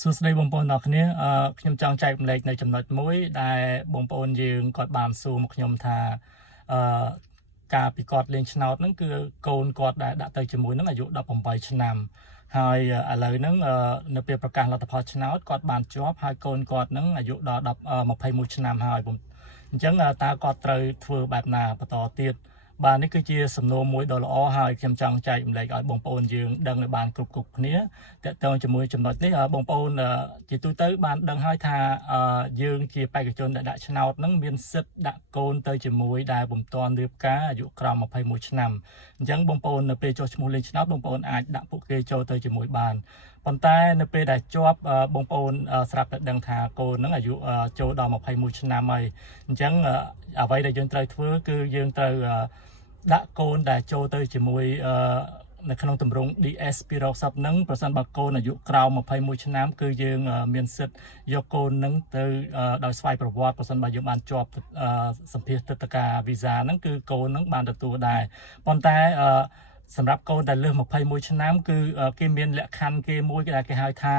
សួស្តីបងប្អូនទាំងគ្នាខ្ញុំចង់ចែកម្លែកនៅចំណុចមួយដែលបងប្អូនយើងគាត់បានសួរមកខ្ញុំថាអឺការពីគាត់លេងឆ្នោតហ្នឹងគឺកូនគាត់ដែលដាក់ទៅជាមួយនឹងអាយុ18ឆ្នាំហើយឥឡូវហ្នឹងនៅពេលប្រកាសលទ្ធផលឆ្នោតគាត់បានជាប់ហើយកូនគាត់ហ្នឹងអាយុដល់21ឆ្នាំហើយអញ្ចឹងតើគាត់ត្រូវធ្វើបែបណាបន្តទៀតបាទនេះគឺជាសំណួរមួយដ៏ល្អហើយខ្ញុំចង់ចែកម្លែកឲ្យបងប្អូនយើងដឹងឲ្យបានគ្រប់គ្នាតើតើជាមួយចំណុចនេះបងប្អូនជាទូទៅបានដឹងហើយថាយើងជាបេក្ខជនដែលដាក់ឆ្នោតហ្នឹងមានសិទ្ធិដាក់កូនទៅជាមួយដែលពុំទាន់រៀបការអាយុក្រោម21ឆ្នាំអញ្ចឹងបងប្អូននៅពេលចុះឈ្មោះលេងឆ្នោតបងប្អូនអាចដាក់ពួកគេចូលទៅជាមួយបានប៉ុន្តែនៅពេលដែលជាប់បងប្អូនស្រាប់តែដឹងថាកូនហ្នឹងអាយុចូលដល់21ឆ្នាំហើយអញ្ចឹងអ្វីដែលយើងត្រូវធ្វើគឺយើងត្រូវដាក់កូនដែលចូលទៅជាមួយនៅក្នុងទម្រង់ DS 210ហ្នឹងប្រសិនបើកូនអាយុក្រោម21ឆ្នាំគឺយើងមានសិទ្ធិយកកូនហ្នឹងទៅដោយស្វ័យប្រវត្តិប្រសិនបើយើងបានជាប់សម្ភារទឹកតការវីសាហ្នឹងគឺកូនហ្នឹងបានទទួលដែរប៉ុន្តែសម្រាប់កូនដែលលើស21ឆ្នាំគឺគេមានលក្ខខណ្ឌគេមួយដែលគេហៅថា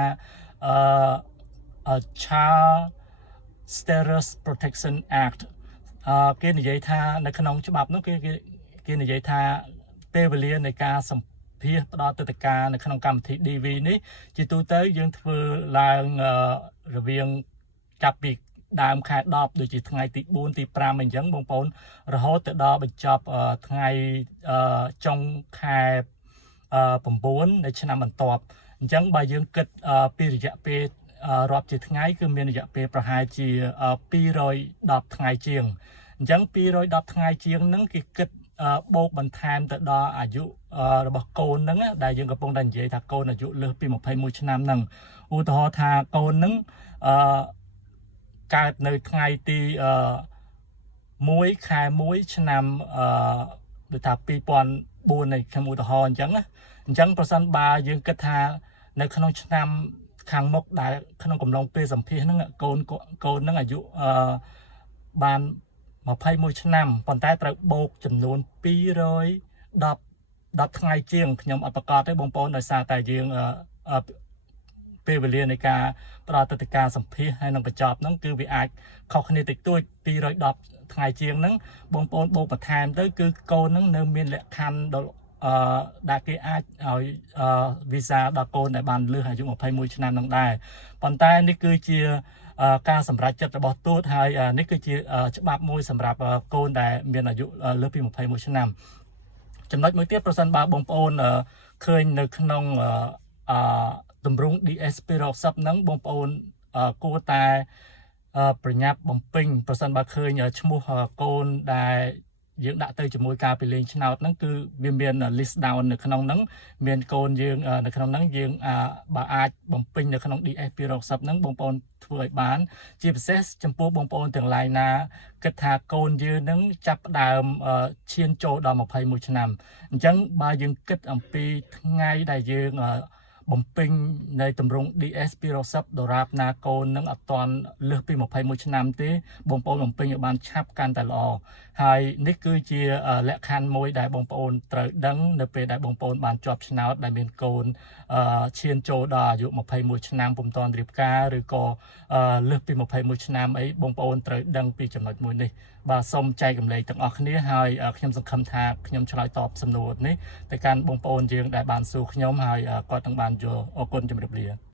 Child Status Protection Act គេនិយាយថានៅក្នុងច្បាប់នោះគេនិយាយថាពេលវេលានៃការសម្ភាសផ្ដល់ទឹកតការនៅក្នុងកម្មវិធី DV នេះជាទូទៅយើងធ្វើឡើងរវាងចាប់ពីដើមខែ10ដូចជាថ្ងៃទី4ទី5អញ្ចឹងបងប្អូនរហូតទៅដល់បញ្ចប់ថ្ងៃចុងខែ9នៃឆ្នាំបន្ទាប់អញ្ចឹងបើយើងគិតពីរយៈពេលរាប់ជាថ្ងៃគឺមានរយៈពេលប្រហែលជា210ថ្ងៃជាងអញ្ចឹង210ថ្ងៃជាងហ្នឹងគេគិតបូកបន្ថែមទៅដល់អាយុរបស់កូនហ្នឹងដែលយើងកំពុងតែនិយាយថាកូនអាយុលើសពី21ឆ្នាំហ្នឹងឧទាហរណ៍ថាកូនហ្នឹងកើតនៅថ្ងៃទី1ខែ1ឆ្នាំដូចថា2004នៃខ្ញុំឧទាហរណ៍អញ្ចឹងប្រសិនបើយើងគិតថានៅក្នុងឆ្នាំខាងមុខដែលក្នុងកំឡុងពេលសម្ភាសហ្នឹងកូនហ្នឹងអាយុបាន21ឆ្នាំប៉ុន្តែត្រូវបូកចំនួន210ថ្ងៃជាងខ្ញុំអត់ប្រកាសទេបងប្អូនដោយសារតែយើងពេលវេលានៃការផ្ដល់ទឹកតការសម្ភាសហើយនឹងបញ្ចប់ហ្នឹងគឺវាអាចខុសគ្នាតិចតួច210ថ្ងៃជាងហ្នឹងបងប្អូនបូកបន្ថែមទៅគឺកូនហ្នឹងនៅមានលក្ខខណ្ឌដែលគេអាចឲ្យវីសាដល់កូនដែលបានលើសអាយុ21ឆ្នាំនឹងដែរប៉ុន្តែនេះគឺជាការសម្រេចចិត្តរបស់ទូតហើយនេះគឺជាច្បាប់មួយសម្រាប់កូនដែលមានអាយុលើសពី21ឆ្នាំចំណុចមួយទៀតប្រសិនបើបងប្អូនឃើញនៅក្នុងទម្រង់ DS 210ហ្នឹងបងប្អូនគួរតែប្រញាប់បំពេញប្រសិនបើឃើញឈ្មោះកូនដែលយើងដាក់ទៅជាមួយការពីលេងឆ្នោតហ្នឹងគឺវាមាន list down នៅក្នុងហ្នឹងមានកូនយើងនៅក្នុងហ្នឹងយើងបើអាចបំពេញនៅក្នុង DS 210ហ្នឹងបងប្អូនធ្វើឲ្យបានជាពិសេសចំពោះបងប្អូនទាំងឡាយណាគិតថាកូនយើងហ្នឹងចាប់ផ្ដើមឈានចូលដល់21ឆ្នាំអញ្ចឹងបើយើងគិតអំពីថ្ងៃដែលយើងបំពេញในទម្រង់ DS 210ដរាបណាកូននឹងអត់ទាន់លើសពី21ឆ្នាំទេបងប្អូនបំពេញឲ្យបានឆាប់កាន់តែល្អហើយនេះគឺជាលក្ខខណ្ឌមួយដែលបងប្អូនត្រូវដឹងនៅពេលដែលបងប្អូនបានជាប់ឆ្នោតដែលមានកូនឈានចូលដល់អាយុ21ឆ្នាំពុំទាន់រៀបការឬក៏លើសពី21ឆ្នាំអីបងប្អូនត្រូវដឹងពីចំណុចមួយនេះបាទសូមចែកម្លែកទាំងអស់គ្នាហើយខ្ញុំសង្ឃឹមថាខ្ញុំឆ្លើយតបសំណួរនេះទៅកាន់បងប្អូនយើងដែលបានសួរខ្ញុំហើយគាត់នឹងបានយល់អរគុណជម្រាបលា